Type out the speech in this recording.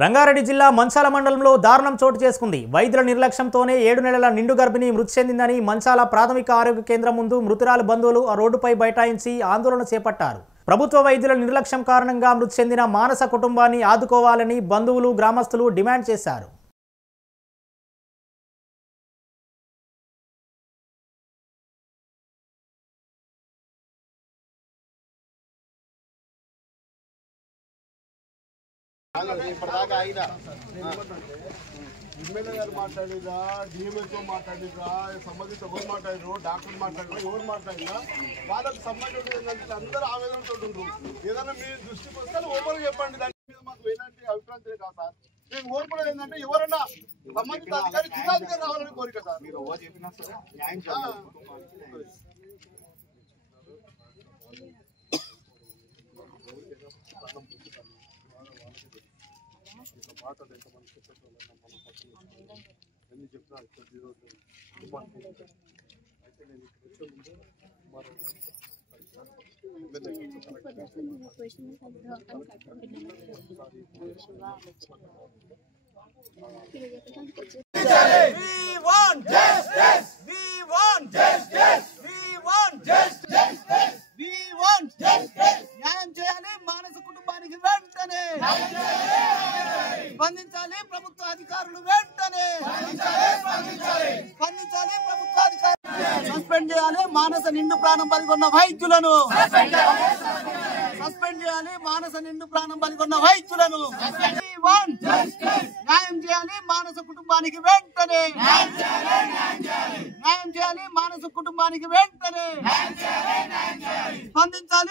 రంగారెడ్డి జిల్లా మంచాల మండలంలో దారుణం చోటు చేసుకుంది. వైద్యుల నిర్లక్ష్యంతోనే 7 నెలల నిండు గర్భిణి మృతి చెందిందని మంచాల ప్రాథమిక ఆరోగ్య కేంద్రం ముందు మృతురాలి బంధువులు ఆ రోడ్డుపై బైఠాయించి ఆందోళన చేపట్టారు. ప్రభుత్వ వైద్యుల నిర్లక్ష్యం కారణంగా మృతి చెందిన మానస కుటుంబాన్ని ఆదుకోవాలని బంధువులు, గ్రామస్తులు డిమాండ్ చేశారు. ఎమ్మెల్యే గారు మాట్లాడిరా, డిఎంఎస్ఓ మాట్లాడిరా, సంబంధిత ఎవరు మాట్లాడారు, డాక్టర్లు మాట్లాడినా, ఎవరు మాట్లాడినా వాళ్ళకి సంబంధించిన ఏంటంటే అందరూ ఆవేదనతో ఉంటారు. ఏదైనా మీ దృష్టికి వస్తే ఓపెన్ చెప్పండి. దాని మీద మాకు ఎలాంటి అభిప్రాయం కాదు సార్. మేము కోరుకునేది ఏంటంటే ఎవరన్నా సంబంధిత అధికారి జిల్లాధికారి రావాలని కోరిక సార్. ఎన్ని చెప్పినా అయితే నేను వచ్చే ముందు న్యాయం చేయాలి మానస కుటుంబానికి వెంటనే స్పందించాలి ప్రభుత్వ అధికారులు వెంటనే స్పందించాలి ప్రభుత్వ అధికారులు సస్పెండ్ చేయాలి మానస నిండు ప్రాణం బలిగొన్న వైద్యులను సస్పెండ్ చేయాలి మానస నిండు ప్రాణం బలిగొన్న వైద్యులను న్యాయం చేయాలి మానస కుటుంబానికి వెంటనే న్యాయం చేయాలి మానస కుటుంబానికి వెంటనే స్పందించాలి.